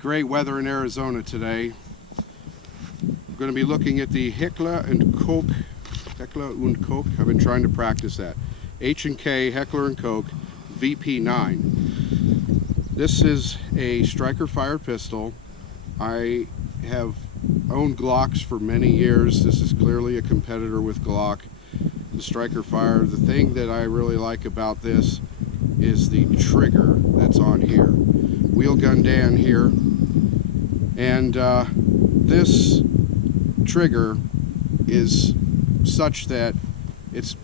great weather in Arizona today. We're going to be looking at the Heckler Koch. I've been trying to practice that. H&K Heckler Koch VP9. This is a striker fire pistol. I have owned Glocks for many years. This is clearly a competitor with Glock, the striker fire. The thing that I really like about this is the trigger that's on here. Wheelgun Dan here, and this trigger is such that it's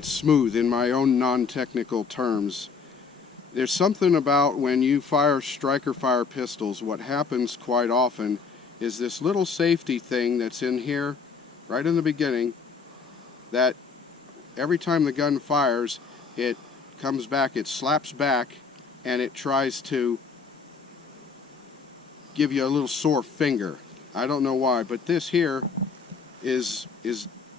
smooth. In my own non-technical terms, there's something about when you fire striker fire pistols, what happens quite often is this little safety thing that's in here right in the beginning, that every time the gun fires, it comes back, it slaps back, and it tries to give you a little sore finger. I don't know why, but this here is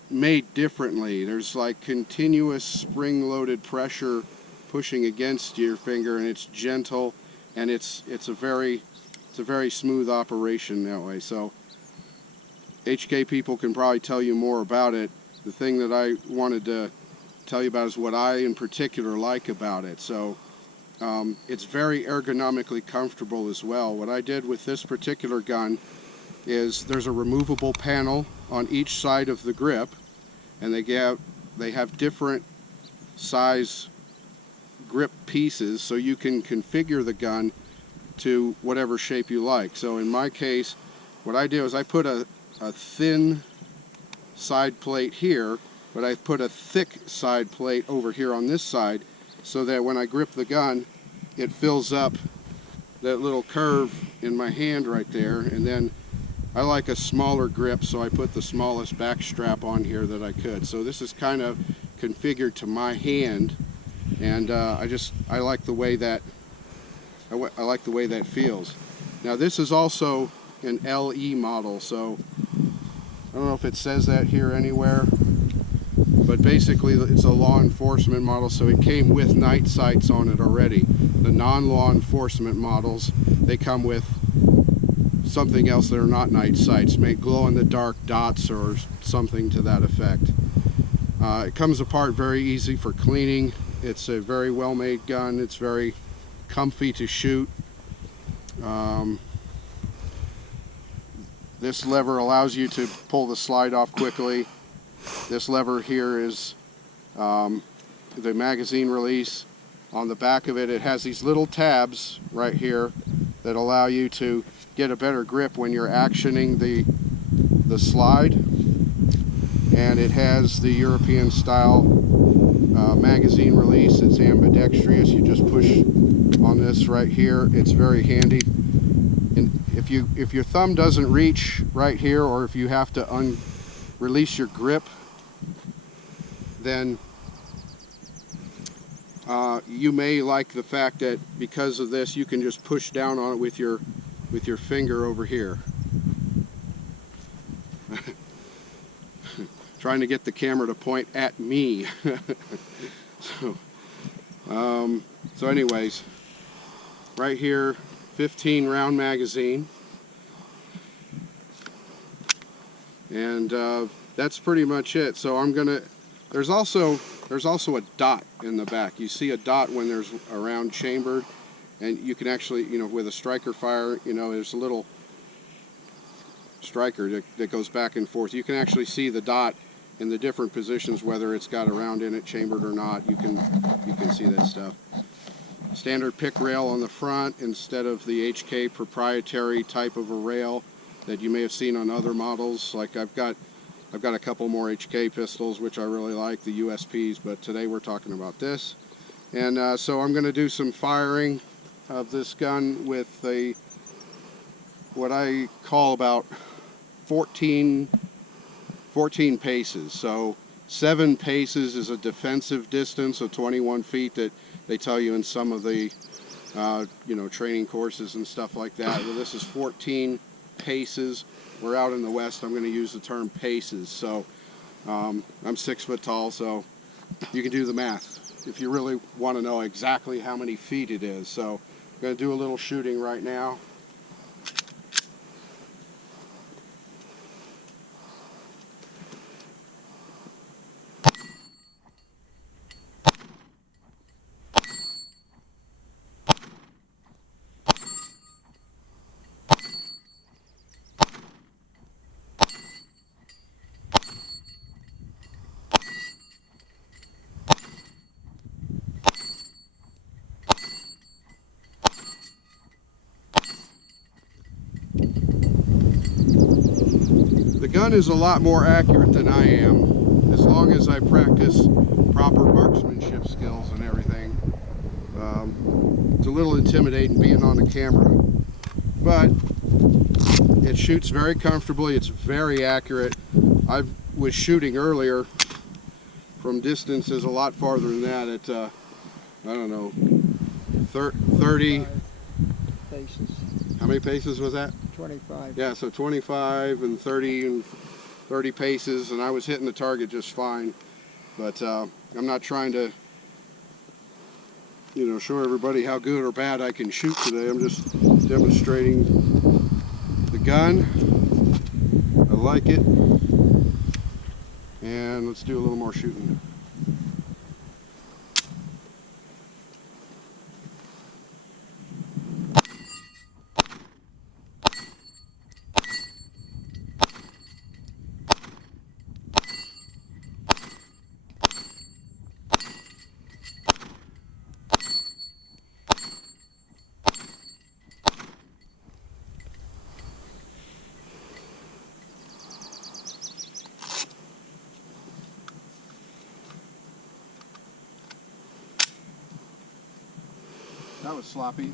made differently. There's like continuous spring-loaded pressure pushing against your finger, and it's gentle, and it's a very smooth operation that way. So HK people can probably tell you more about it. The thing that I wanted to tell you about is what I in particular like about it. So it's very ergonomically comfortable as well. What I did with this particular gun is there's a removable panel on each side of the grip, and they have different size grip pieces, so you can configure the gun to whatever shape you like. So in my case, what I do is I put a thin side plate here, but I put a thick side plate over here on this side, so that when I grip the gun, it fills up that little curve in my hand right there. And then I like a smaller grip, so I put the smallest back strap on here that I could. So this is kind of configured to my hand, and I like the way that I like the way that feels. Now this is also an LE model, so I don't know if it says that here anywhere, but basically it's a law enforcement model, so it came with night sights on it already. The non-law enforcement models, they come with something else that are not night sights, make glow-in-the-dark dots or something to that effect. It comes apart very easy for cleaning. It's a very well-made gun. It's very comfy to shoot. This lever allows you to pull the slide off quickly. This lever here is the magazine release. On the back of it, it has these little tabs right here that allow you to get a better grip when you're actioning the slide. And it has the European style magazine release. It's ambidextrous. You just push on this right here. It's very handy. And if your thumb doesn't reach right here, or if you have to release your grip, then you may like the fact that because of this, you can just push down on it with your finger over here. Trying to get the camera to point at me. So anyways, right here, 15 round magazine, and that's pretty much it. So there's also a dot in the back. You see a dot when there's a round chambered, and you can actually, with a striker fire, there's a little striker that goes back and forth. You can actually see the dot in the different positions, whether it's got a round in it, chambered or not. You can see that stuff. Standard pick rail on the front instead of the HK proprietary type of a rail that you may have seen on other models. Like I've got a couple more HK pistols which I really like, the USPs, but today we're talking about this. And so I'm going to do some firing of this gun with what I call about 14 paces. So 7 paces is a defensive distance of 21 feet that they tell you in some of the training courses and stuff like that. Well, this is 14 paces. We're out in the West, I'm going to use the term paces. So I'm 6 foot tall, so you can do the math if you really want to know exactly how many feet it is. So I'm going to do a little shooting right now. gun is a lot more accurate than I am, as long as I practice proper marksmanship skills and everything. It's a little intimidating being on the camera, but it shoots very comfortably. It's very accurate. I was shooting earlier from distances a lot farther than that at, I don't know, 30 paces. How many paces was that? 25. Yeah, so 25 and 30 and 30 paces, and I was hitting the target just fine. But I'm not trying to, you know, show everybody how good or bad I can shoot today. I'm just demonstrating the gun. I like it. And let's do a little more shooting. That was sloppy.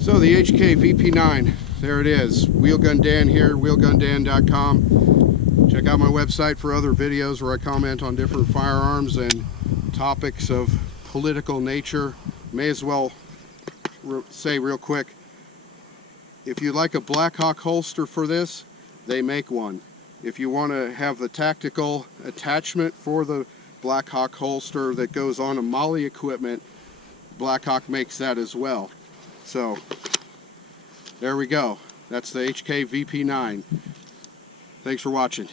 So the HK VP9, there it is. Wheelgun Dan here, wheelgundan.com. Check out my website for other videos where I comment on different firearms and topics of political nature. May as well say real quick, if you'd like a Blackhawk holster for this, they make one. If you want to have the tactical attachment for the Blackhawk holster that goes on a Molly equipment, Blackhawk makes that as well. So there we go. That's the HK VP9. Thanks for watching.